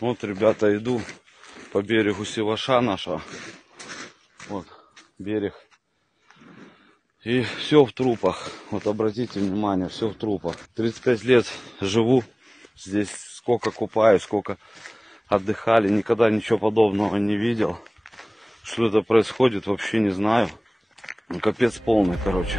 Вот, ребята, иду по берегу Севаша нашего. Вот берег. И все в трупах. Вот обратите внимание, все в трупах. 35 лет живу здесь, сколько купаюсь, сколько отдыхали. Никогда ничего подобного не видел. Что это происходит, вообще не знаю. Капец полный, короче.